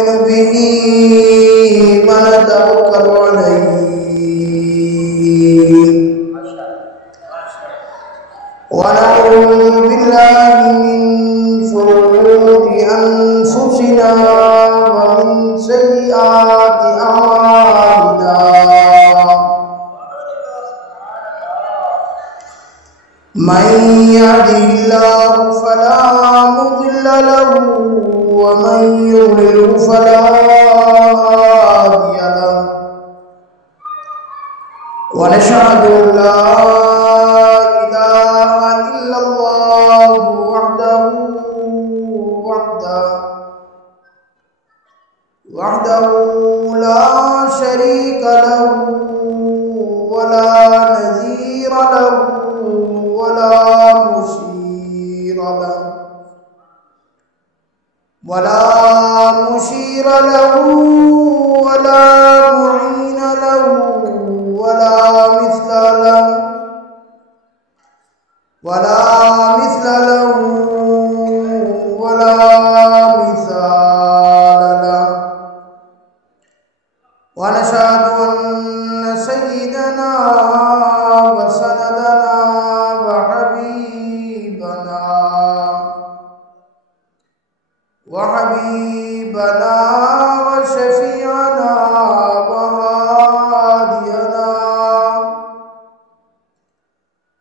نؤمن به ونتوكل عليه ونعوذ بالله من شرور أنفسنا ومن سيئات أعمالنا من يهده الله فلا مضل له ومن يضلل فلا هادي له ونشهد أن لا إله إلا الله وحده لا شريك له ولا نظير له ولا مشير له ولا معين له ولا مثل له ولا مثال له ونشهد أن سيدنا وسندنا وحبيبنا وشفيعنا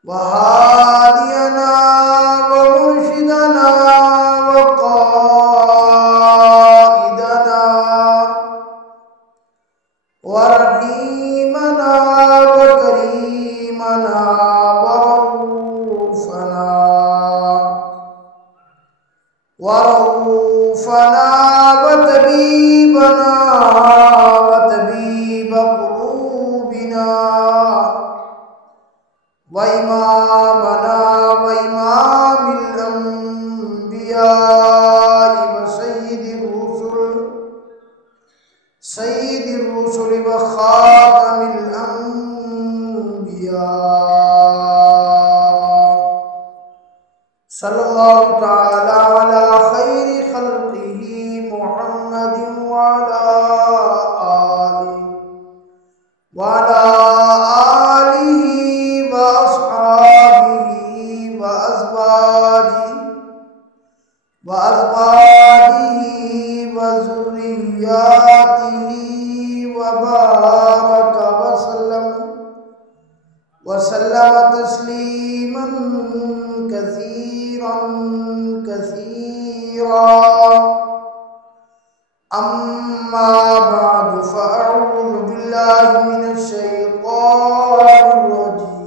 وهادينا ومرشدنا وقائدنا ورحيمنا وكريمنا ورؤوفنا وطبيبنا وطبيب قلوبنا وإمامنا وإمام الأنبياء سيد الرسل وخاتم الأنبياء صلى الله تعالى على خير خلقه محمد وعلى آله وأصحابه وأزواجه وذرياته وبارك وسلم تسليما كثيرا أما بعد فأعوذ بالله من الشيطان الرجيم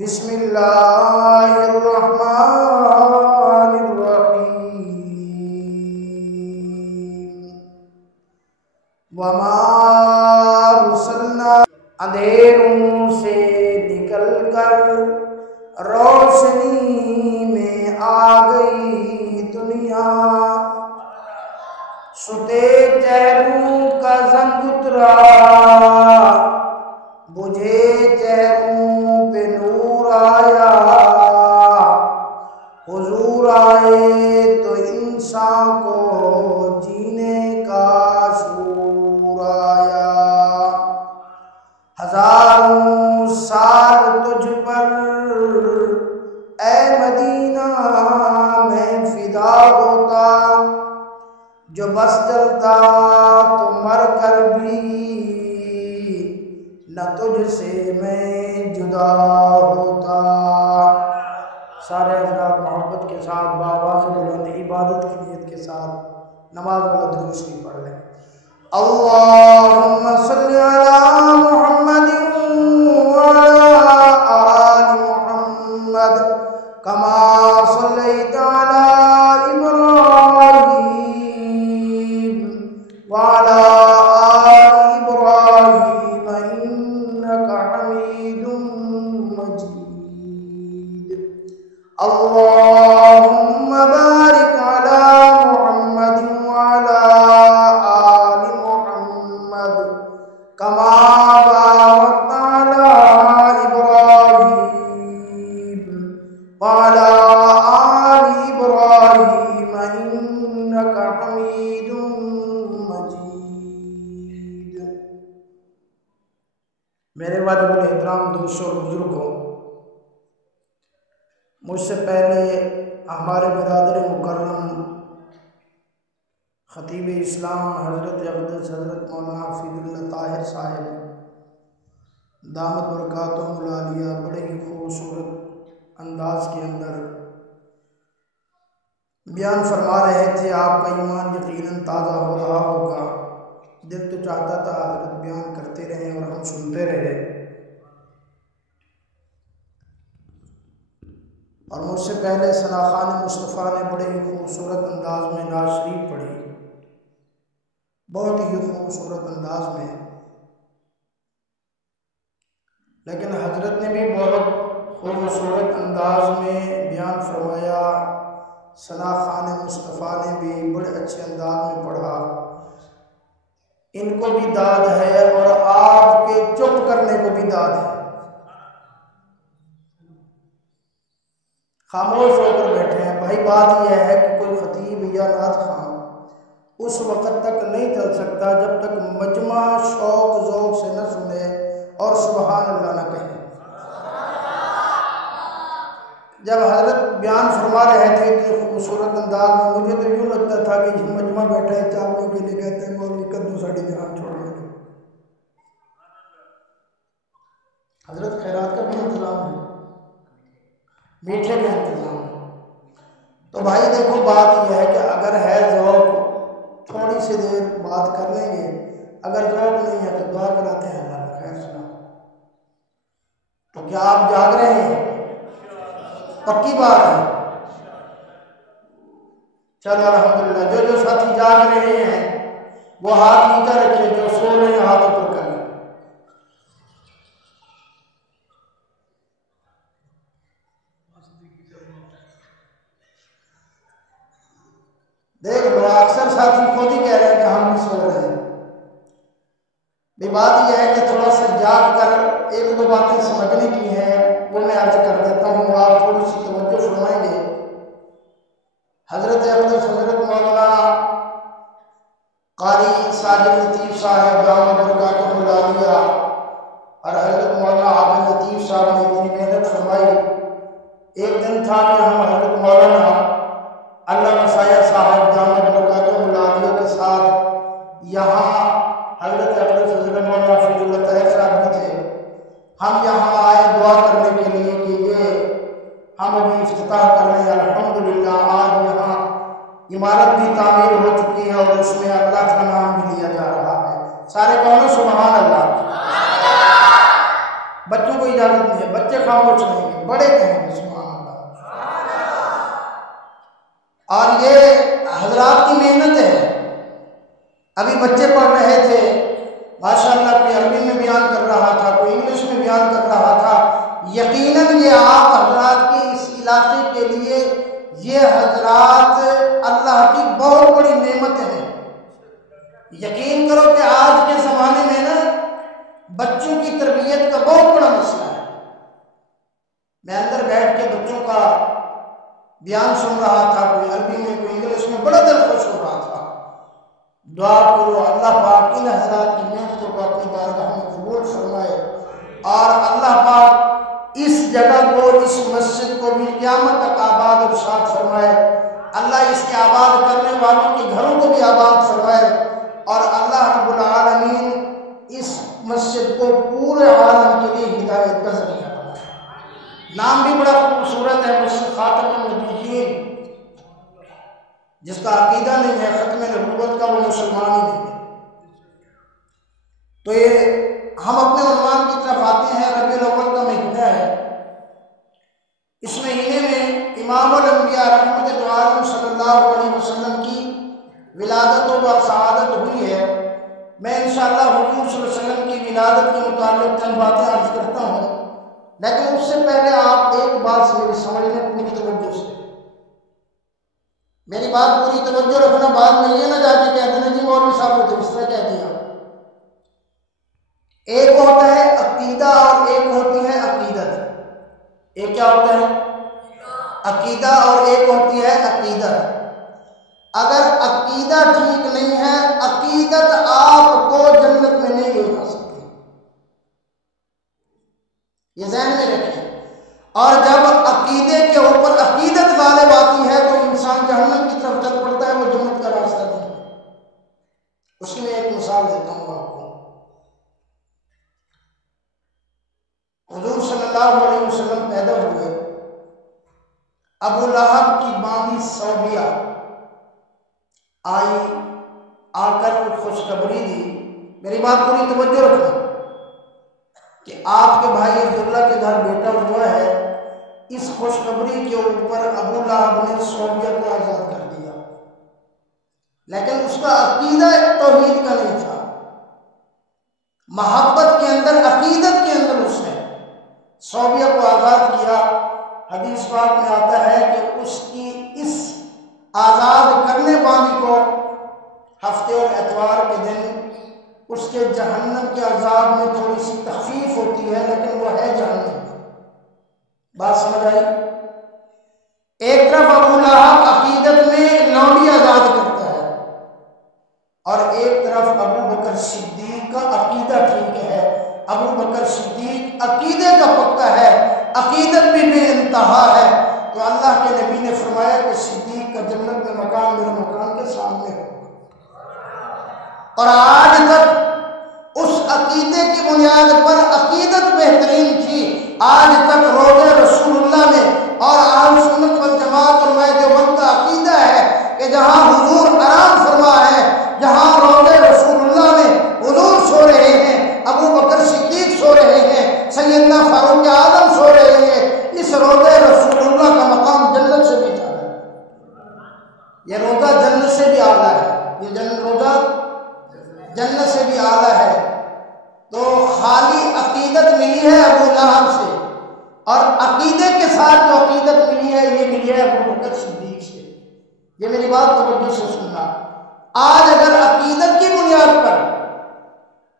بسم الله الرحمن الرحيم وما رسلنا اندھیروں سے نکل کر روشنی میں آ گئی دنیا ستے چہروں کا زنگ اترا بجھے چہروں پہ نور آیا حضور آئے تو انسان کو جینے کا شعور آیا ہزاروں سال تجھ پر اے مدینہ میں فدا ہوتا جو بس چلتا تو مر کر بھی نہ تجھ سے میں جدا ہوتا. سارے حضرات محبت کے ساتھ بآواز بلند عبادت کی نیت کے ساتھ نماز والا درود شریف پڑھ لیں. اللہم صلی علی محمد وعلی آل محمد کما صلیت علی ابراہیم وعلی آل ابراہیم انکا حمید مجید. اللہم بارک علی محمد وعلی آل محمد كما باركت میرے واجب الاحترام دوستوں اور بزرگوں، مجھ سے پہلے ہمارے برادر مکرم خطیب اسلام حضرت اقدس حضرت مولانا حفیظ اللہ طاہر صاحب دامت برکاتہم العالیہ بڑے ہی خوبصورت انداز کے اندر بیان فرما رہے تھے۔ آپ کا ایمان یقیناً تازہ ہو رہا ہوگا، دل تو چاہتا تھا حضرت بیان کرتے رہیں اور ہم سنتے رہے، اور مجھ سے پہلے ثنا خان مصطفیٰ نے بڑے ہی خوبصورت انداز میں نعت شریف پڑھی، بہت ہی خوبصورت انداز میں، لیکن حضرت نے بھی بہت خوبصورت انداز میں بیان فرمایا، ثنا خان مصطفیٰ نے بھی بڑے اچھے انداز میں پڑھا۔ ان کو بھی داد ہے اور آپ کے چپ کرنے کو بھی داد ہے، خاموش ہو کر بیٹھے ہیں۔ بھائی بات یہ ہے کہ کوئی خطیب یا نعت خان اس وقت تک نہیں چل سکتا جب تک مجمع شوق ذوق سے نہ سنے اور سبحان اللہ نہ کہے۔ جب حضرت بیان فرما رہے تھے اتنے خوبصورت انداز میں، مجھے تو یوں لگتا تھا کہ مجمع بیٹھا ہے چاولوں کے لیے، کہتے ہیں مولوی کدو ساڑی جان چھوڑ رہے۔ حضرت خیرات کا بھی انتظام ہے، میٹھے کا انتظام ہے۔ تو بھائی دیکھو بات یہ ہے کہ اگر ہے ذوق تھوڑی سی دیر بات کر لیں گے، اگر ذوق نہیں ہے تو دعا کراتے ہیں اللہ کا خیر سنا۔ تو کیا آپ جاگ رہے ہیں؟ پکی بات ہے، چلو الحمدللہ۔ جو ساتھی جاگ رہے ہیں وہ ہاتھ نیچے رکھیں، جو سو رہے ہیں ہاتھ اوپر کریں۔ دیکھ لو اکثر ساتھی خود ہی کہہ رہے ہیں کہ ہم بھی سو رہے ہیں۔ بات یہ ہے کہ تھوڑا سا جاگ کر ایک دو باتیں سمجھنے کی ہیں، وہ میں عرض کر دیتا ہوں، آپ تھوڑی سی توجہ فرمائیں گے۔ حضرت اقدس حضرت مولانا قاری ساجد لطیف صاحب دامت برکاتہم العالیہ اور حضرت مولانا عابد لطیف صاحب نے اتنی محنت فرمائی۔ ایک دن تھا کہ ہم حضرت مولانا اللہ مسایہ صاحب دامت برکاتہم العالیہ کے ساتھ یہاں حضرت اقدس حضرت مولانا حفیظ اللہ طاہر صاحب بھی تھے۔ ہم یہاں آئے دعا کرنے کے لیے کہ یہ ہم ابھی افتتاح کر رہے ہیں۔ الحمدللہ آج یہاں عمارت بھی تعمیر ہو چکی ہے اور اس میں اللہ کا نام بھی لیا جا رہا ہے۔ سارے کہو سبحان اللہ۔ بچوں کو اجازت نہیں ہے، بچے خاموش نہیں ہیں، بڑے کہیں گے سبحان اللہ۔ اور یہ حضرات کی محنت ہے۔ ابھی بچے پڑھ رہے تھے ماشاءاللہ، کوئی عربی میں بیان کر رہا تھا، کوئی انگلش میں بیان کر رہا تھا۔ یقیناً یہ آپ حضرات کے اس علاقے کے لیے یہ حضرات اللہ کی بہت بڑی نعمت ہے۔ یقین کرو کہ آج کے زمانے میں نا بچوں کی تربیت کا بہت بڑا مسئلہ ہے۔ میں اندر بیٹھ کے بچوں کا بیان سن رہا تھا، کوئی عربی میں کوئی انگلش میں، بڑا دل خوش ہو رہا تھا۔ دعا کرو اللہ پاک ان حضرات کی محنتوں کو اپنی بارگاہ میں قبول فرمائے، اور اللہ پاک اس جگہ کو، اس مسجد کو بھی قیامت تک آباد اور شاد فرمائے۔ اللہ اس کے آباد کرنے والوں کے گھروں کو بھی آباد فرمائے، اور اللہ رب العالمین اس مسجد کو پورے عالم کے لیے ہدایت کا ذریعہ بنائے۔ نام بھی بڑا خوبصورت ہے، مسجد خاتم النبیین، جس کا عقیدہ نہیں ہے ختم نبوت کا وہ مسلمان ہی نہیں ہے۔ تو یہ ہم اپنے عنوان کی طرف آتے ہیں۔ ربیع الاول کا مہینہ ہے، اس مہینے میں امام الانبیاء رحمت دو عالم صلی اللہ علیہ وسلم کی ولادت و سعادت ہوئی ہے۔ میں انشاءاللہ حضور صلی اللہ علیہ وسلم کی ولادت کے متعلق چند باتیں عرض کرتا ہوں، لیکن اس سے پہلے آپ ایک بات سے میری سمجھ لیں پوری توجہ سے، میری بات پوری توجہ رکھنا، بعد میں یہ نہ جا کے کہتے ہیں جی مولوی صاحب نے تو اس طرح کہہ دیا۔ ایک ہوتا ہے عقیدہ اور ایک ہوتی ہے عقیدت۔ ایک کیا ہوتا ہے؟ عقیدہ، اور ایک ہوتی ہے عقیدت۔ اگر عقیدہ ٹھیک نہیں ہے، عقیدت آپ کو جنت میں نہیں لے جا سکتی۔ آئی، آ کر کچھ خوشخبری دی. میری بات پوری توجہ رکھنا کہ آپ کے بھائی عبداللہ کے گھر بیٹا ہوا ہے. اس خوشخبری کے اوپر ابو لہب نے صوبیہ کو آزاد کر دیا، لیکن اس کا عقیدہ توحید کا نہیں تھا. محبت کے اندر، عقیدت کے اندر اس نے صوبیہ کو آزاد کیا. حدیث پاک میں آتا ہے کہ اس کی اس آزاد کرنے والی کو ہفتے اور اتوار کے دن اس کے جہنم کے عذاب میں تھوڑی سی تخفیف ہوتی ہے، لیکن وہ ہے جہنم. بات سمجھ آئی؟ ایک طرف ابو لہب عقیدت میں لونڈی آزاد کرتا ہے، اور ایک طرف ابو بکر صدیق کا عقیدہ ٹھیک ہے. ابو بکر صدیق عقیدے کا پکا ہے، عقیدت بھی بے انتہا ہے. تو اللہ کے نبی نے فرمایا کہ صدیق کا جنت میں مقام میرے مقام کے سامنے ہو. اور آج تک اس عقیدے کی بنیاد پر عقیدت بہترین تھی. آج تک روضہ رسول اللہ میں اور اہل سنت والجماعت اور دیوبند کا عقیدہ ہے کہ جہاں حضور آرام فرما ہے، جہاں روضہ رسول اللہ میں حضور سو رہے ہیں، ابو بکر صدیق سو رہے ہیں، سیدنا فاروق اعظم سو رہے ہیں، اس روضہ رسول اللہ کا مقام جنت سے بھی زیادہ ہے. یہ روضہ جنت سے بھی اعلیٰ ہے، یہ روضہ جنت سے بھی اعلیٰ ہے. تو خالی عقیدت ملی ہے ابو لہب سے، اور عقیدے کے ساتھ جو عقیدت ملی ہے یہ ملی ہے ابو بکر صدیق سے. یہ میری بات توجہ سے سننا. آج اگر عقیدت کی بنیاد پر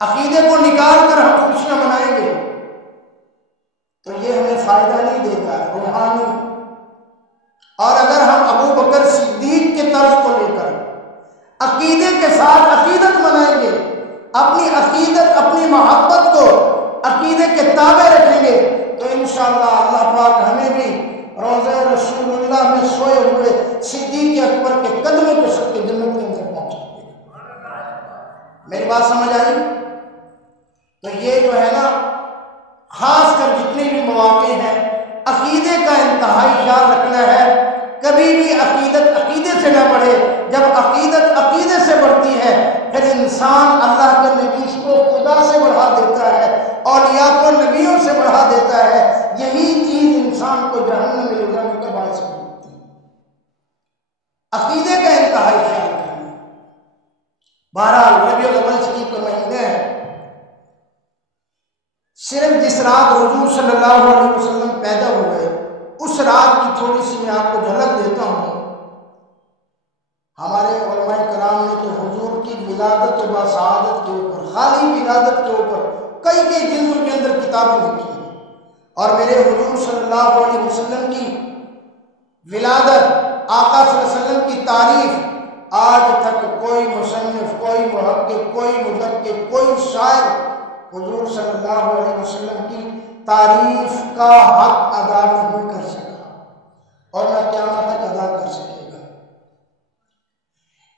عقیدے کو نکال کر ہم خوشیاں منائیں گے تو یہ ہمیں فائدہ نہیں دیتا روحانی. اور اگر ہم ابو بکر صدیق کے طرز کو لے کر عقیدے کے ساتھ عقیدت منائیں گے، اپنی عقیدت، اپنی محبت کو عقیدے کے تابع رکھیں گے، تو انشاءاللہ اللہ پاک ہمیں بھی روضہ رسول اللہ میں سوئے ہوئے صدیق اکبر کے قدموں کے سب کے جنت کے اندر پہنچ جائیں گے. میری بات سمجھ آئی؟ تو یہ جو ہے نا، خاص کر جتنے بھی مواقع ہیں، عقیدے کا انتہائی خیال رکھنا ہے. کبھی بھی عقیدت عقیدے سے نہ بڑھے. جب عقیدت عقیدے سے بڑھتی ہے پھر انسان اللہ کے نبی کو خدا سے بڑھا دیتا ہے، اولیاء کو نبیوں سے بڑھا دیتا ہے. یہی چیز انسان کو جہنم میں لے جانے کا باعث ہوتی ہے. عقیدے کا انتہائی خیال رکھنا. بہرحال ربیع الاول شریف کا مہینہ ہے. صرف جس رات حضور صلی اللہ علیہ وسلم پیدا ہوئے اس رات کی تھوڑی سی میں آپ کو جھلک دیتا ہوں. ہمارے علماء کرام نے تو حضور کی ولادت و بسعادت کے اوپر، خالی ولادت کے اوپر کئی جلدوں کے اندر کتابیں لکھی ہیں. اور میرے حضور صلی اللہ علیہ وسلم کی ولادت، آقا صلی اللہ علیہ وسلم کی تعریف آج تک کوئی مصنف، کوئی محقق، کوئی مفکر، کوئی شاعر حضور صلی اللہ علیہ وسلم کی تعریف کا حق ادا نہیں کر سکا، اور نہ قیامت تک ادا کر سکے گا.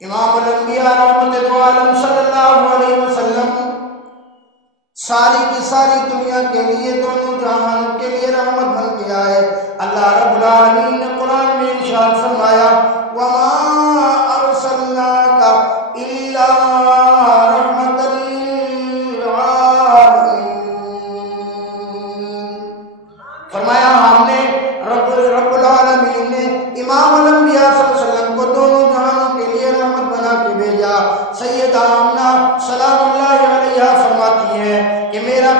امام الانبیاء رحمت عالم صلی اللہ علیہ وسلم ساری کی ساری دنیا کے لیے، دونوں جہان کے لیے رحمت بن کے آئے. اللہ رب العالمین نے قرآن میں ارشاد فرمایا وَمَا أَرْسَلْنَاكَ إِلَّا رَحْمَةً فرمایا ہم نے رب العالمین نے امام الانبیاء صلی اللہ علیہ وسلم کو دونوں جہانوں کے لیے رحمت بنا کے بھیجا. سیدہ آمنہ سلام اللہ علیہا فرماتی ہیں کہ میرا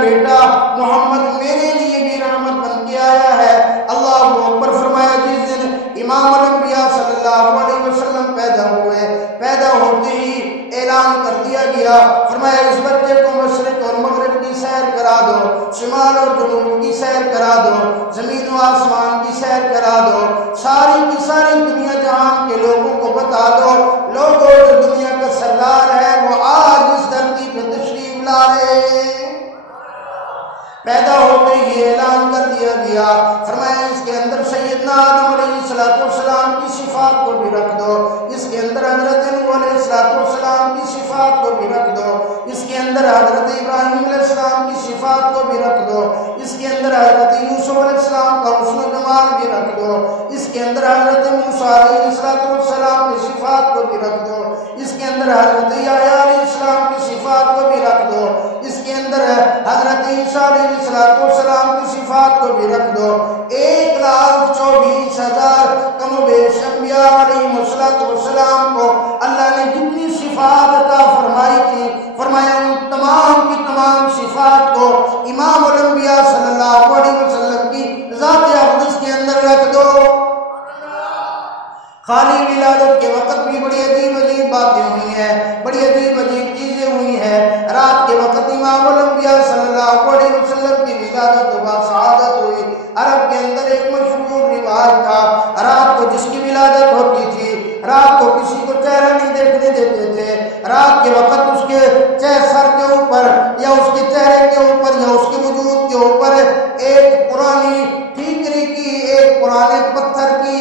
بیٹا محمد میرے لیے بھی رحمت بن کے آیا ہے. اللہ اکبر. فرمایا جس دن امام الانبیاء صلی اللہ علیہ وسلم پیدا ہوئے، پیدا ہوتے ہی اعلان کر دیا گیا، فرمایا اس بچے کو مشرق اور مغرب کی سیر کرا دو، شمال اور جنوب کی سیر کرا دو، زمین و آسمان کی سیر کرا دو، ساری کی ساری دنیا جہان کے لوگوں کو بتا دو، لوگوں جو دنیا کا سردار ہے وہ آج اس دھرتی پہ تشریف لائے. پیدا ہوتے ہی اعلان کر دیا گیا، فرمایا اس کے اندر سیدنا آدم علیہ السلام کی صفات کو بھی رکھ دو، اس کے اندر حضرت نوح علیہ السلام کی صفات کو بھی رکھ دو، اس کے اندر حضرت ابراہیم علیہ السلام کی صفات کو بھی رکھ دو، اس کے اندر حضرت یوسف علیہ السلام کا حسن و جمال بھی رکھ دو، اس کے اندر حضرت موسیٰ علیہ السلام کی صفات کو بھی رکھ دو، اس کے اندر حضرت یحییٰ علیہ السلام کی صفات کو بھی رکھ دو، اس کے اندر حضرت عیسیٰ علیہ السلام کی صفات کو بھی رکھ دو۔ 1,24,000 کم و بیش انبیاء علیہ السلام کو اللہ نے جتنی صفات عطا فرمائی تھی، فرمایا ان تمام کی تمام صفات کو امام الانبیاء صلی اللہ علیہ وسلم کی ذات اقدس کے اندر رکھ دو۔ خالی ولادت کے وقت بھی بڑی عجیب عجیب باتیں ہوئی ہیں، بڑی عجیب عجیب چیزیں ہوئی ہیں۔ رات کے وقت امام الانبیاء صلی اللہ علیہ وسلم کی ولادت و سعادت ہوئی۔ عرب کے اندر ایک مشہور رواج تھا، رات کو جس کی ولادت ہوتی تھی، رات کو کسی کو چہرہ نہیں دیکھنے دیتے تھے، رات کے وقت اس کے سر کے اوپر یا اس کے چہرے کے اوپر یا اس کے وجود کے اوپر ایک پرانی ٹھیکری کی، ایک پرانے پتھر کی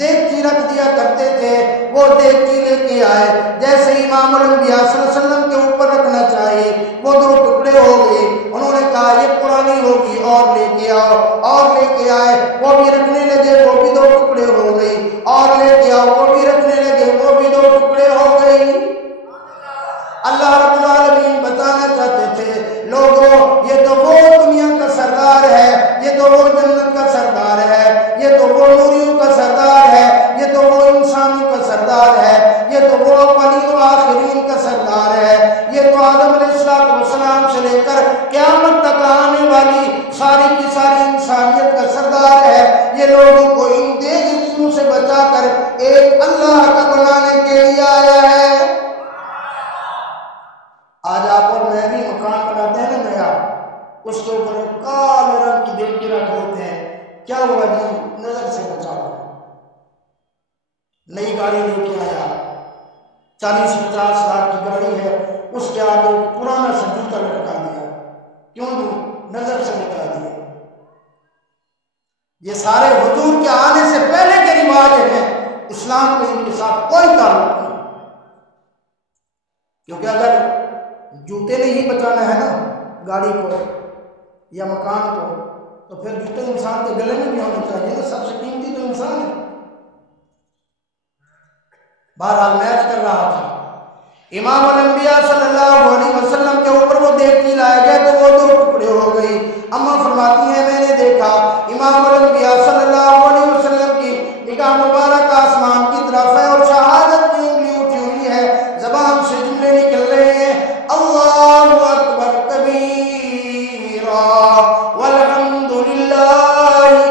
دیگچی رکھ دیا کرتے تھے۔ وہ دیگچی لے کے آئے، جیسے امام الانبیاء صلی اللہ علیہ وسلم کے اوپر رکھنا چاہیے، وہ 2 ٹکڑے ہو گئی۔ انہوں نے کہا یہ پرانی ہوگی، اور لے کے آؤ، اور لے کے آئے، وہ بھی رکھنے لگے، وہ بھی 2 ٹکڑے ہو گئی، اور لے کے آؤ، وہ بھی رکھنے لگے، وہ بھی 2 ٹکڑے ہو گئی۔ اللہ رب العالمین بتانا چاہتے تھے لوگوں یہ تو وہ دنیا کا سردار ہے، یہ تو وہ جنت کا سردار ہے، یہ تو وہ نوریوں کا سردار ہے، یہ تو وہ انسانوں کا سردار ہے، یہ تو وہ اولین و آخرین کا سردار ہے، یہ تو آدم علیہ السلام سے لے کر قیامت تک آنے والی ساری کی ساری انسانیت کا سردار ہے۔ یہ لوگوں کو ان دیگچیوں سے بچا کر ایک اللہ کا بنانے کے لیے آیا ہے۔ آج آپ اور میں بھی مکان بناتے ہیں نا نیا، اس کے اوپر کالے رنگ کی دیگچی رکھ دیتے ہیں، کیا ہوا جی؟ نظر سے بچاؤ۔ نئی گاڑی لے کے آیا، 40-50 لاکھ کی گاڑی ہے، اس کے آگے پرانا سا جوتا لٹکا دیا، کیوں دوں؟ نظر سے بچا دیا۔ یہ سارے حضور کے آنے سے پہلے کے رواج ہیں، اسلام کو ان کے ساتھ کوئی تعلق نہیں، کیونکہ اگر جوتے نے ہی بچانا ہے نا گاڑی کو یا مکان کو، تو پھر جوتے انسان کے گلے میں بھی ہونا چاہیے نا، سب سے قیمتی تو انسان ہے۔ بہرحال میں عرض کر رہا تھا امام الانبیاء صلی اللہ علیہ وسلم کے اوپر وہ دیگچی لائے گئے تو وہ 2 ٹکڑے ہو گئی۔ اماں فرماتی ہیں میں نے دیکھا امام الانبیاء صلی اللہ علیہ وسلم کی نگاہ مبارک آسمان کی طرف ہے اور شہادت کی انگلی اٹھی ہوئی ہے، زبان سے جملے نکل رہے ہیں، اللہ اکبر کبیرا والحمد للہ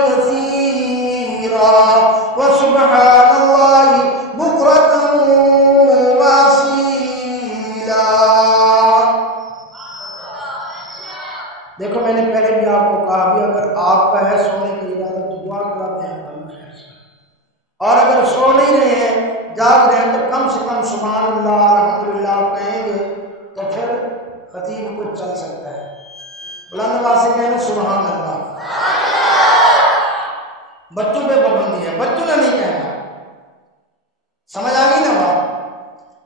کثیرا وسبحان اللہ بکرۃ واصیلا۔ دیکھو میں نے پہلے بھی آپ کو کہا بھی اگر آپ کا ہے سونے کی ارادہ تو دعا کراتے ہیں اور اگر سو نہیں رہے ہیں جاگ رہے ہیں تو کم سے کم سبحان اللہ الحمدللہ کہیں گے تو پھر خطیب کو چل سکتا ہے۔ بلند آواز سے کہیں سبحان اللہ۔ بچوں پہ پابندی ہے، بچوں نے نہیں کہنا، سمجھ آ گئی نا بات؟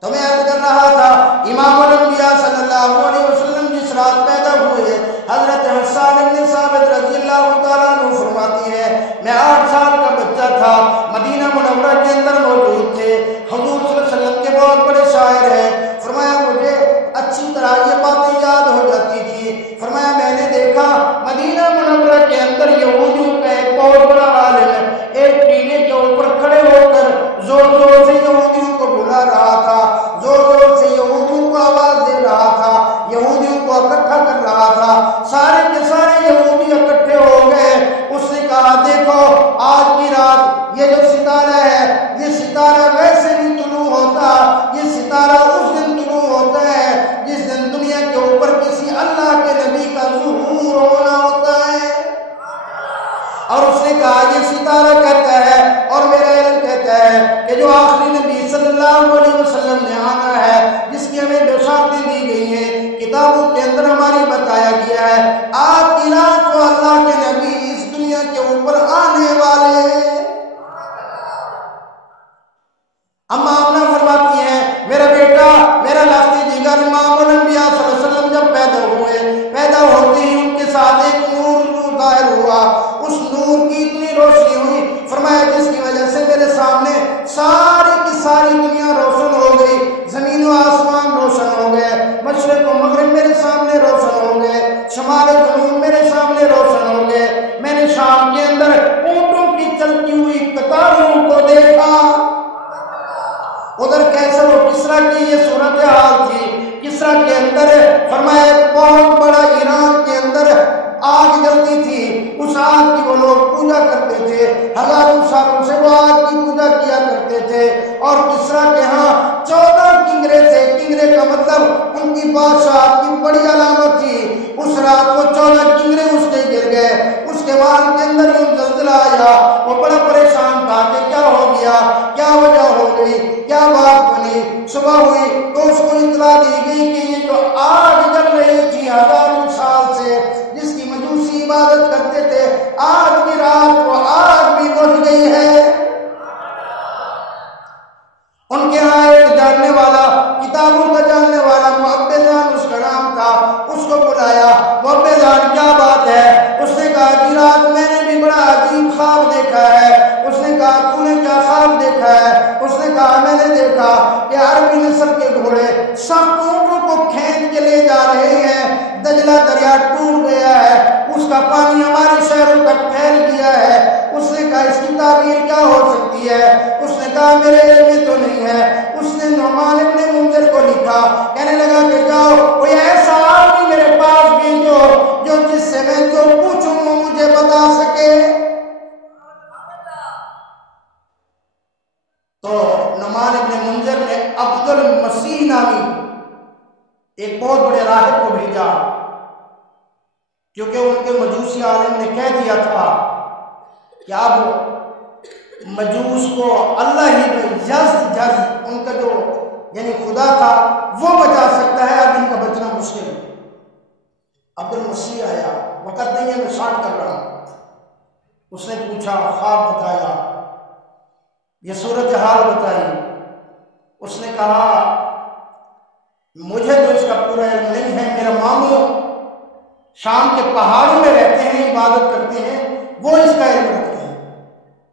تو میں عرض کر رہا تھا امام الانبیاء صلی اللہ علیہ وسلم جس رات پیدا ہوئے حضرت حسان بن ثابت رضی اللہ تعالیٰ عنہ فرماتی ہے میں 8 سال کا بچہ تھا، مدینہ منورہ کے اندر موجود تھے، حضور صلی اللہ علیہ وسلم کے بہت بڑے شاعر ہیں، فرمایا مجھے اچھی طرح یہ باتیں یاد ہو جاتی تھی، فرمایا میں نے دیکھا مدینہ منورہ کے اندر یہودیوں کا ایک بہت بڑا عالم ایک ٹیلے کے اوپر کھڑے ہو کر زور زور سے یہودیوں کو بلا رہا تھا، زور زور سے یہودیوں کو آواز دے رہا تھا، یہودیوں کو اکٹھا کر رہا تھا، سارے کے سارے یہودی اکٹھے ہو گئے۔ اس نے کہا دیکھو آج کی رات یہ جو ستارہ ہے یہ ستارہ ویسے نہیں طلوع ہوتا، یہ ستارہ اس دن طلوع ہوتا ہے جس دن دنیا کے اوپر کسی اللہ کے نبی کا ظہور ہونا ہوتا ہے۔ اور اس نے کہا یہ ستارہ کہتا ہے اور میرا علم کہتا ہے کہ جو آخری نبی صلی اللہ علیہ وسلم نے آنا ہے، جس کی ہمیں بشارتیں دی گئی ہیں کتابوں کے اندر ہماری بتایا گیا ہے، آج کی رات کو اللہ کے نبی اس دنیا کے اوپر آنے والے ہیں۔ اما آمنہ فرماتی ہیں میرا بیٹا میرا لفظی جگر امام الانبیاء صلی اللہ علیہ وسلم جب پیدا ہوئے، پیدا ہوتے ہی ان کے ساتھ ایک نور ظاہر ہوا، اس نور کی اتنی روشنی ہوئی فرمایا جس کی وجہ سے میرے سامنے ساری کی ساری دنیا روشن ہو ادھر کیسر و کسرا کی یہ صورتحال تھی. کسرا کے اندر فرمایا ایک بہت بڑا ایران کے اندر آگ جلتی تھی. اس آگ کی وہ لوگ پوجا کرتے تھے, ہزاروں سالوں سے وہ آگ کی پوجا کیا کرتے تھے. اور کسرا کے ہاں 14 کنگرے تھے. کنگرے کا مطلب ان کی بادشاہ کی بڑی علامت تھی. اس رات کو 14 کنگرے اس کے گر گئے. اس کے بعد کے اندر یوں زلزلہ آیا. وہ بڑا پریشان تھا کہ کیا ہو گیا, کیا وجہ ہو گئی, کیا بات بنی. صبح ہوئی تو اس کو اطلاع دی گئی کہ یہ جو آگ جل رہی تھی ہزاروں سال سے, جس کی مجوسی عبادت کرتے تھے, آج کی رات وہ آگ بھی بجھ گئی ہے. ان کے ہاں ایک جاننے والا, کتابوں کا جاننے والا معبدان اس کا نام تھا, اس کو بلایا. معبدان کیا بات ہے؟ اس نے کہا کہ رات میں نے بھی بڑا عجیب خواب دیکھا ہے. اس نے کہا تو نے کیا خواب دیکھا ہے؟ اس نے کہا میں نے دیکھا کہ عربی نسل کے گھوڑے سخت اونٹوں کو کھینچ کے لے جا رہے ہیں. دجلہ دریا ٹوٹ گیا ہے, اس کا پانی ہمارے شہروں تک پھیل گیا ہے. اس نے کہا اس کی تعبیر کیا ہو سکتی ہے؟ اس نے کہا میرے علم میں تو نہیں ہے. اس نے نعمان ابن منذر کو لکھا, کہنے لگا کہ جاؤ کوئی ایسا آدمی میرے پاس بھیجو جو جس سے میں جو پوچھوں وہ مجھے بتا سکے. تو نعمان ابن منذر نے عبد المسیح نامی ایک بہت بڑے راہب کو بھیجا, کیونکہ ان کے مجوسی عالم نے کہہ دیا تھا کہ اب مجوس کو اللہ ہی میں جز ان کا جو یعنی خدا تھا وہ بچا سکتا ہے, اب ان کا بچنا مشکل ہے. عبد المسیح آیا, وقت نہیں ہے میں شارٹ کر رہا ہوں. اس نے پوچھا, خواب بتایا, یہ صورتحال بتائی. اس نے کہا مجھے تو اس کا پورا علم نہیں ہے, میرا ماموں شام کے پہاڑوں میں رہتے ہیں, عبادت کرتے ہیں, وہ اس کا علم رکھتے ہیں.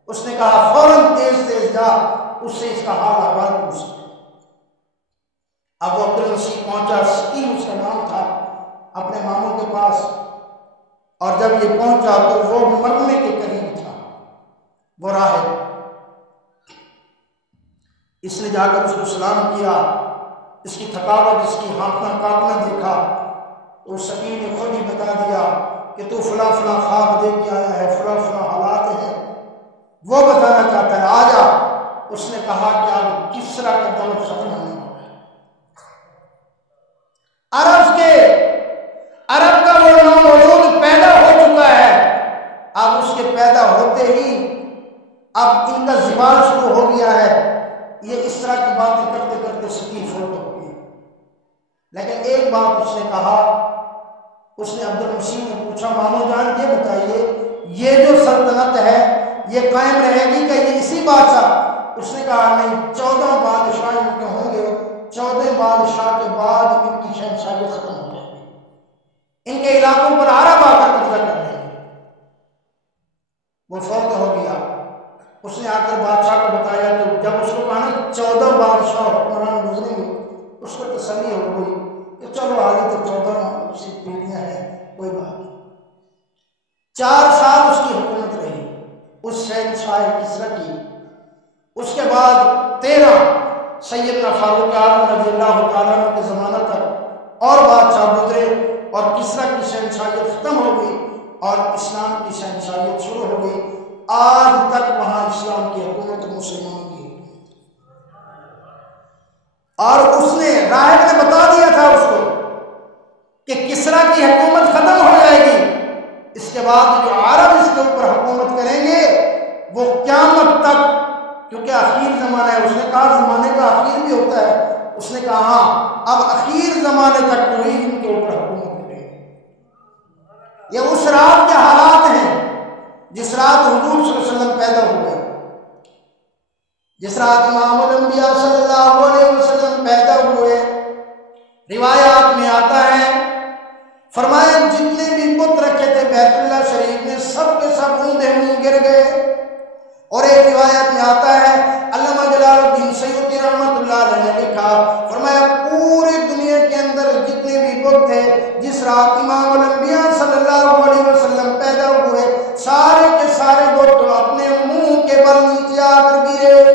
اس نے کہا فوراً تیز تیز جا اس سے اس کا حال احوال پوچھ. اب وہ عبد المسیح پہنچا, سکیم اس کا نام تھا, اپنے ماموں کے پاس. اور جب یہ پہنچا تو وہ مرنے کے قریب تھا, وہ راہب. اس نے جا کر اس کو سلام کیا. اس کی تھکاوٹ, اس کی ہانکنا کانپنا دیکھا تو سکیم نے خود ہی بتا دیا کہ تو فلاں فلاں خواب دیکھ کے آیا ہے, فلاں فلاں حالات ہیں, وہ بتانا چاہتا ہے, آ جا. اس نے کہا کہ اب کسرا کا دور ختم ہونے والا ہے. عرب کا وہ نوجود پیدا ہو چکا ہے. اب اس کے پیدا ہوتے ہی اب ان کا زوال شروع ہو گیا ہے. یہ اس طرح کی باتیں کرتے کرتے سکین فوت ہو گئی. لیکن ایک بات اس نے کہا, اس نے عبد المسیح نے پوچھا مامو جان یہ بتائیے یہ جو سلطنت ہے یہ قائم رہے گی کہ یہ اسی بادشاہ؟ اس نے کہا نہیں, 14 بادشاہ ان کے ہوں گے, 14 بادشاہ کے بعد ان کی شہنشاہیت ختم ہو جائے گی, ان کے علاقوں پر عرب آ کر قبضہ کر لیں گے. وہ فوت ہو گیا. اس نے آ کر بادشاہ کو بتایا تو جب اس کو کہا نا 14 بادشاہ حکمران گزریں گے, اس کو تسلی ہو گئی کہ چلو آگے تو 14 سی پیڑھیاں ہیں, کوئی بات نہیں. 4 سال اس کی حکومت رہی اس شہنشاہ کسرا کی. اس کے بعد 13 سیدنا فاروق اعظم رضی اللہ تعالیٰ عنہ کے زمانہ تک اور بادشاہ گزرے اور کسرا کی شہنشاہیت ختم ہو گئی اور اسلام کی شہنشاہیت شروع ہو گئی. آج تک وہاں اسلام کی حکومت مسلمانوں کی حکومت. اور اس نے راہب نے بتا دیا تھا اس کو کہ کسرا کی حکومت ختم ہو جائے گی, اس کے بعد جو عرب اس کے اوپر حکومت کریں گے وہ قیامت تک, کیونکہ آخر زمانہ ہے. اس نے کہا زمانے کا آخر بھی ہوتا ہے. اس نے کہا ہاں اب آخر زمانے تک کوئی ان کے اوپر حکومت کرے گی. یہ اس رات کے حالات ہیں جس رات حضور صلی اللہ علیہ وسلم پیدا ہوئے, جس رات امام الانبیاء صلی اللہ علیہ وسلم پیدا ہوئے. روایات میں آتا ہے فرمایا جتنے بھی بت رکھے تھے بیت اللہ شریف میں سب کے سب اوندے منہ گر گئے. اور ایک روایت میں آتا ہے علامہ جلال الدین سیوطی رحمۃ اللہ علیہ نے لکھا, فرمایا پوری دنیا کے اندر جتنے بھی بت تھے جس رات امام الانبیاء صلی اللہ علیہ وسلم پیدا ہوئے سارے کے سارے بت اپنے منہ کے بل نیچے آ کر گرے.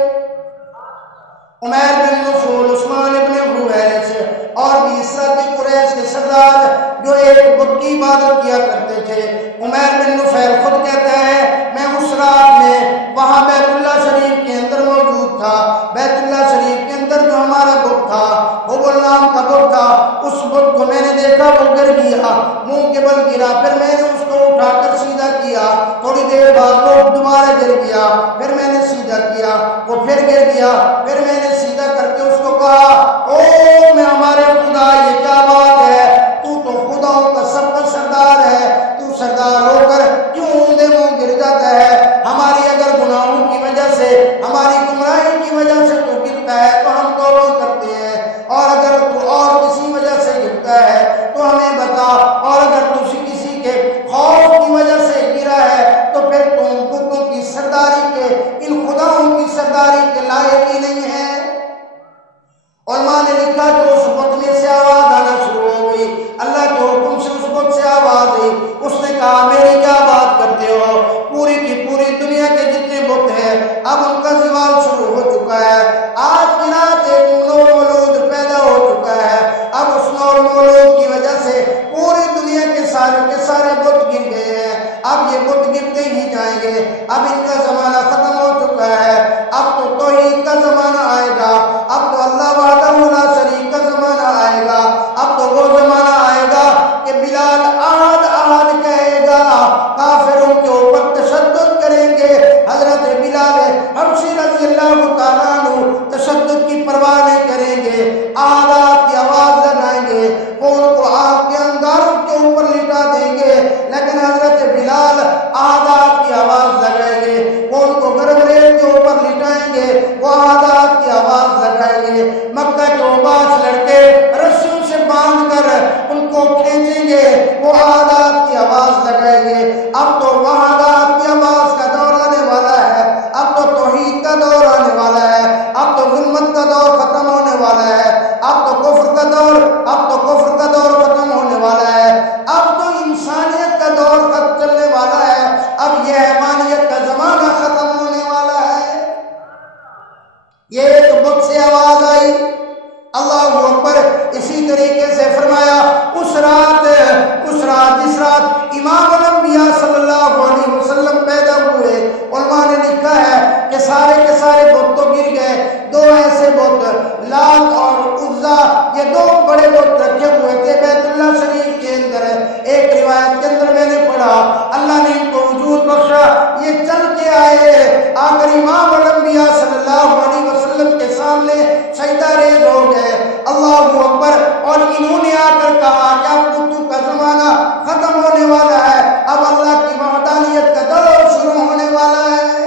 عمیر بن نفول، عثمان بن حویرث اور بھی اس طرح کے قریش کے سردار جو ایک بت کی عبادت کیا کرتے تھے. عمیر بن نفیل خود کہتا ہے میں اس رات میں وہاں بیت اللہ شریف کے اندر موجود تھا. بیت اللہ شریف کے اندر جو ہمارا بت تھا حبل نام کا بت تھا، اس بت کو میں نے دیکھا وہ گر گیا، منہ کے بل گرا. پھر میں نے اس کو اٹھا کر سیدھا کیا، تھوڑی دیر بعد وہ دوبارہ گر گیا، پھر میں نے سیدھا کیا، وہ پھر گر گیا، پھر میں نے سیدھا کر کے اس کو کہا او میں ہمارے خدا یہ کیا بات ہے، تو خداؤں کا سب کا سردار ہے، تو سردار ہو کر کیوں اونڈے منہ گر جاتا ہے؟ ہماری اگر گناہوں کی وجہ سے، ہماری گمراہی کی وجہ سے تو گرتا ہے تو ہم توبہ کرتے ہیں، اور اگر تو اور کسی وجہ سے گرتا ہے تو ہمیں بتا، اور اگر تو کسی کے خوف کی وجہ سے گرا ہے تو پھر تم بتوں کی سرداری کے، ان خداؤں کی سرداری کے لائق ہی نہیں ہے. علماء نے لکھا کہ اس بت میں سے آواز آنا شروع ہو گئی، اللہ کے حکم سے اس بت سے آواز آئی. اس نے کہا میری کیا بات کرتے ہو، پوری کی پوری دنیا کے جتنے بت ہیں اب ان کا زوال شروع ہو چکا ہے. آج کی رات ایک نور مولود پیدا ہو چکا ہے، اب اس نور مولود کی وجہ سے پوری دنیا کے سارے بت گر گئے ہیں، اب یہ بت گرتے ہی جائیں گے، اب ان کا زمانہ ختم ہو چکا ہے، اب تو توحید کا زمانہ آئے گا، اب تو اللہ وحدہ لا شریک کا زمانہ آئے گا، اب تو وہ زمانہ آئے گا کہ بلال احد احد کہے گا، کافروں کے اوپر تشدد کریں گے. حضرت بلال حبشی رضی اللہ تعالیٰ عنہ تشدد کی پرواہ نہیں کریں گے، احد کی آواز لگائیں گے، وہ ان کو آگ کے انگاروں کے اوپر لٹا دیں گے، لیکن حضرت بلال احد کی آواز لگائیں گے، وہ ان کو گرم ریت کے اوپر لٹائیں گے، وہ احد کی آواز لگائیں گے. مکہ کے عباس لڑکے رسیوں سے باندھ کر ان کو کھینچیں گے، وہ احد کی آواز لگائیں گے. اب تو احد کی آواز کا دور آنے والا ہے، اب تو توحید کا دور آنے والا ہے، اب تو ظلمت کا دور ختم ہونے والا ہے، اب تو کفر کا دور ختم ہونے والا ہے، اب تو انسانیت کا دور چلنے والا ہے، اب یہ حیوانیت کا زمانہ ختم ہونے والا ہے. یہ ایک بت سے آواز آئی، اللہ اکبر. اسی طریقے سے فرمایا اس رات جس رات امام الانبیاء صلی اللہ علیہ وسلم پیدا ہوئے، علماء نے لکھا ہے کہ سارے کے سارے بت تو گر گئے، دو ایسے بت لات اور عزا، یہ دو بڑے بت رکھے ہوئے تھے بیت اللہ شریف کے اندر. ایک روایت کے اندر میں نے پڑھا اللہ نے ان کو وجود بخشا، یہ چل کے آئے آ کر امام الانبیاء صلی اللہ علیہ وسلم کے سامنے سجدہ ریز ہو گئے. اللہ اکبر. اور انہوں نے آ کر کہا کہ اب بتوں کا زمانہ ختم ہونے والا ہے، اب اللہ کی وحدانیت کا دور شروع ہونے والا ہے.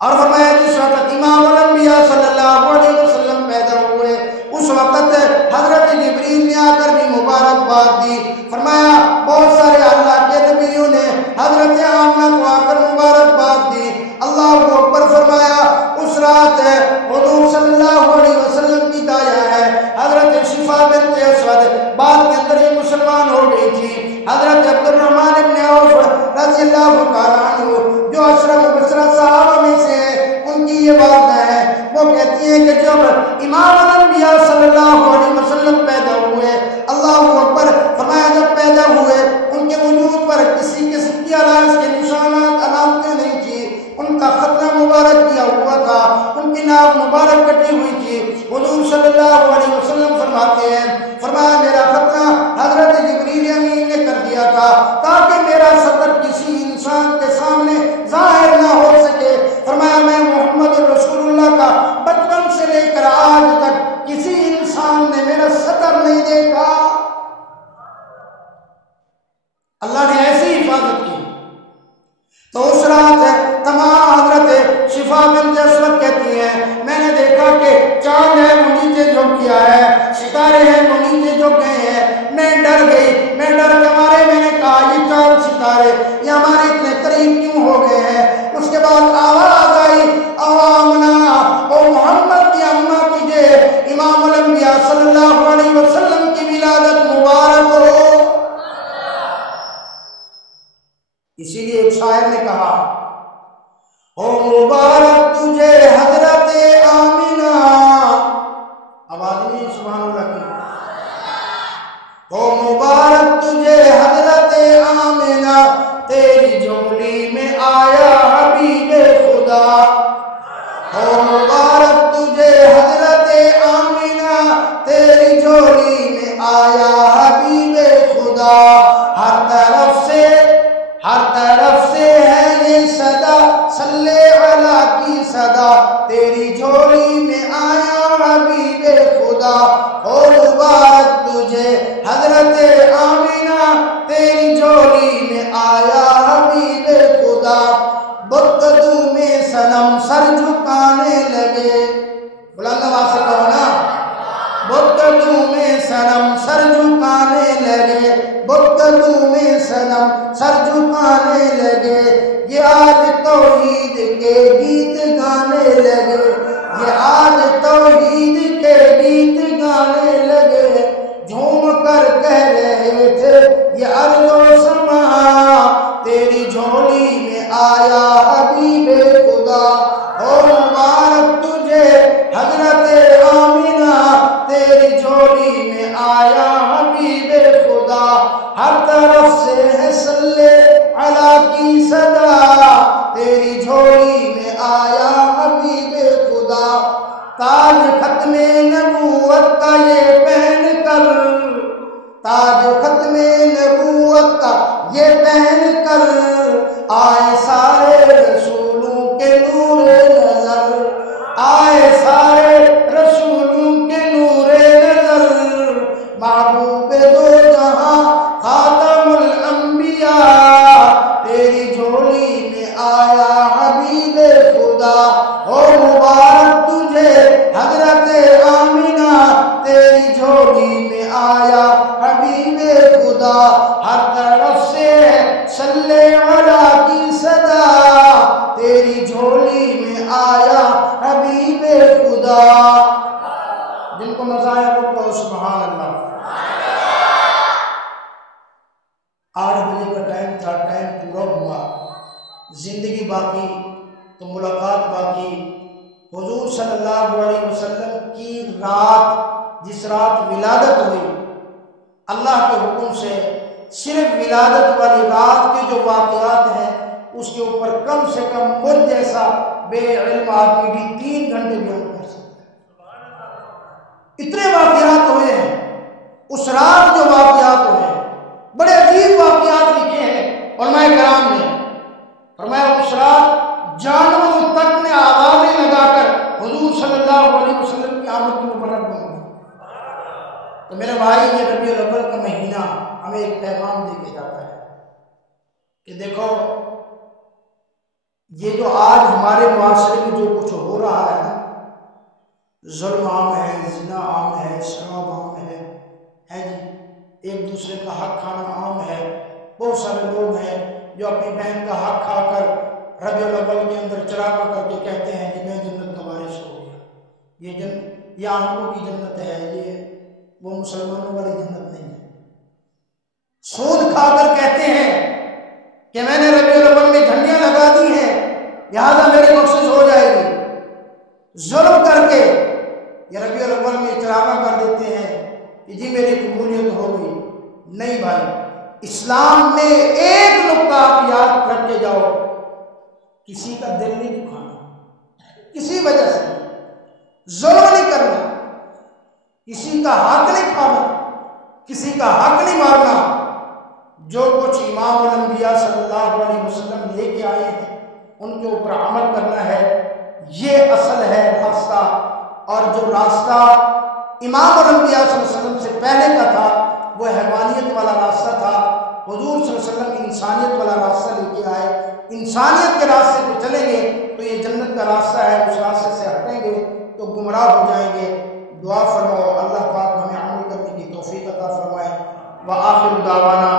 اور فرمایا جس وقت امام الانبیاء صلی اللہ علیہ وسلم پیدا ہوئے اس وقت حضرت جبریل نے آ کر بھی مبارکباد دی. فرمایا بہت سارے اللہ کے نبیوں نے حضرت آمنہ کو آ کر مبارکباد دی. اللہ اکبر. فرمایا اس رات حضور صلی اللہ علیہ وسلم کی دایا ہے حضرت شفا بنت اسود، بعد کے اندر یہ مسلمان ہو گئی تھی. حضرت عبد الرحمن بن عوف رضی اللہ تعالیٰ عنہ جو اشرف بشرا صحابہ میں سے ان کی یہ بات ہے، وہ کہتی ہیں کہ جب امام الانبیاء صلی اللہ علیہ وسلم پیدا ہوئے، اللہ اکبر. فرمایا جب پیدا ہوئے ان کے وجود پر کسی قسم کی علائش کے نشانات علامتیں نہیں تھی، ان کا ختنہ مبارک کیا ہوا تھا، ان کی ناک مبارک کٹی ہوئی تھی. حضور صلی اللہ علیہ وسلم فرماتے ہیں، فرمایا میرا ختنہ حضرت جبریل امین نے کر دیا تھا تاکہ میرا سطر کسی انسان کے سامنے ظاہر نہ ہو سکے. فرمایا میں محمد رسول اللہ کا بچپن سے لے کر آج تک کسی انسان نے میرا سطر نہیں دیکھا. اللہ نے ایسی حفاظت کی. تو اس رات تمام حضرت شفا بنت اسود کہتی ہیں میں نے دیکھا کہ چاند ہے وہ نیچے جھک گیا ہے، ستارے ہیں وہ نیچے جھک گئے ہیں، جھولی میں آیا حبیب خدا، ہر طرف سے ہے یہ صدا، صلی علی کی صدا، تیری جھولی میں آیا حبیب خدا، ہو مبارک تجھے حضرت آمینہ، تیری جھولی میں آیا حبیب خدا۔ بتدوں میں صنم سر جھکانے لگے، بلند آواز سے کہو نا، بتدوں میں صنم سر جھکانے لگے، بتدوں میں صنم سر جھکانے لگے، یہ آج توحید کے گیت گانے لگے، یہ آج توحید کے گیت گانے لگے، جھوم کر کہہ رہے تھے یہ ارض و سما، تیری جھولی میں آیا حبیب خدا، او مبارک تجھے حضرت آمینہ، تیری جھولی میں آیا حبیب خدا، ہر طرف سے ہے صلی علی کی صدا، تیری جھولی میں آیا حبیب خدا۔ تاج ختم نبوت کا یہ پہن کر، تاج ختم نبوت کا یہ پہن کر، آئے سارے رسولوں کے نور نظر، آئے سارے رسولوں کے نور نظر، محبوب دو جہاں خاتم الانبیاء، تیری جھولی میں آیا حبیب خدا، ہو مبارک تجھے حضرت آمینہ، تیری جھولی میں آیا حبیب خدا، ہر طرف سے صلی علی کی صدا، تیری جھولی میں آیا حبیب خدا۔ جن کو مزہ آیا وہ کہو سبحان اللہ۔ 8 بجے کا ٹائم تھا، ٹائم پورا ہوا، زندگی باقی تو ملاقات باقی۔ حضور صلی اللہ علیہ وسلم کی رات، جس رات ولادت ہوئی، اللہ کے حکم سے صرف ولادت والی رات کے جو واقعات ہیں اس کے اوپر کم سے کم مجھ جیسا بے علم آدمی بھی 3 گھنٹے بیان کر سکتا ہے۔ اتنے واقعات ہوئے ہیں اس رات، جو واقعات ہوئے ہیں بڑے عجیب واقعات لکھے ہیں علماء کرام نے۔ فرمایا اس رات جانوروں تک نے آوازیں لگا کر حضور صلی اللہ علیہ وسلم کی آمد کی مبارک بنائی۔ تو میرے بھائی، یہ ربیع الاول کا مہینہ ہمیں ایک پیغام دے کے جاتا ہے کہ دیکھو یہ جو آج ہمارے معاشرے میں جو کچھ ہو رہا ہے نا، ظلم عام ہے، زنا عام ہے، شراب عام ہے جی، ایک دوسرے کا حق کھانا عام ہے۔ بہت سارے لوگ ہیں جو اپنی بہن کا حق کھا کر ربیع الاول کے اندر چراغاں کر کے کہتے ہیں کہ میں جنت کا وارث ہو گیا، یہ آنکھوں کی جنت ہے، یہ وہ مسلمانوں والی جنت نہیں ہے۔ سود کھا کر کہتے ہیں کہ میں نے ربیع الاول میں جھنڈیاں لگا دی ہیں لہذا میری بخشش ہو جائے گی۔ ظلم کر کے یہ ربیع الاول میں چراغاں کر دیتے ہیں کہ جی میری قبولیت ہو گئی۔ نہیں بھائی، اسلام میں ایک نقطہ آپ یاد رکھ کے جاؤ، کسی کا دل نہیں دکھانا، کسی وجہ سے ظلم نہیں کرنا، کسی کا حق نہیں کھانا، کسی کا حق نہیں مارنا۔ جو کچھ امام الانبیاء صلی اللہ علیہ وسلم لے کے آئے ہیں ان کے اوپر عمل کرنا ہے، یہ اصل ہے راستہ۔ اور جو راستہ امام الانبیاء صلی اللہ علیہ وسلم سے پہلے کا تھا وہ حیوانیت والا راستہ تھا۔ حضور صلی اللہ علیہ وسلم انسانیت والا راستہ لے کے آئے، انسانیت کے راستے پہ چلیں گے تو یہ جنت کا راستہ ہے، اس راستے سے ہٹیں گے تو گمراہ ہو جائیں گے۔ دعا فرماؤ اللہ پاک ہمیں عمل کرنے کی توفیق عطا فرمائے۔ وآخر دعوانا